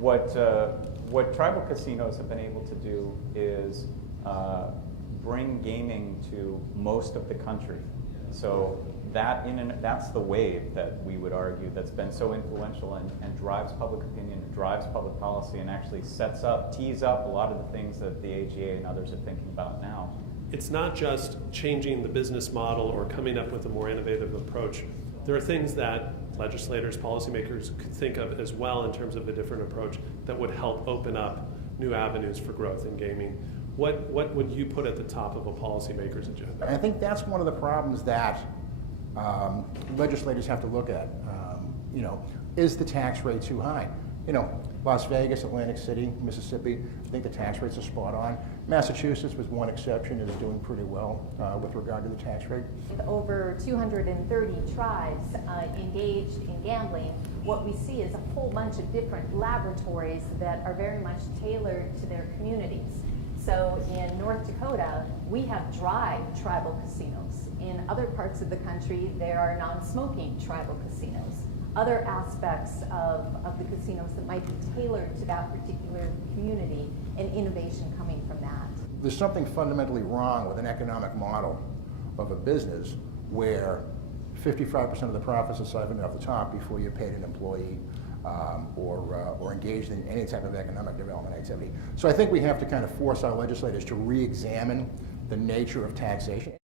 what tribal casinos have been able to do is bring gaming to most of the country. So that's the wave that we would argue that's been so influential and drives public opinion, drives public policy, and actually tees up a lot of the things that the AGA and others are thinking about now. It's not just changing the business model or coming up with a more innovative approach. There are things that legislators, policymakers could think of as well in terms of a different approach that would help open up new avenues for growth in gaming. What would you put at the top of a policymaker's agenda? I think that's one of the problems that legislators have to look at. Is the tax rate too high? Las Vegas, Atlantic City, Mississippi, I think the tax rates are spot on. Massachusetts, with one exception, is doing pretty well with regard to the tax rate. With over 230 tribes engaged in gambling, what we see is a whole bunch of different laboratories that are very much tailored to their communities. So in North Dakota, we have dry tribal casinos. In other parts of the country, there are non-smoking tribal casinos. Other aspects of the casinos that might be tailored to that particular community, and innovation coming from that. There's something fundamentally wrong with an economic model of a business where 55% of the profits are siphoned off the top before you're paid an employee or engaged in any type of economic development activity. So I think we have to kind of force our legislators to re-examine the nature of taxation.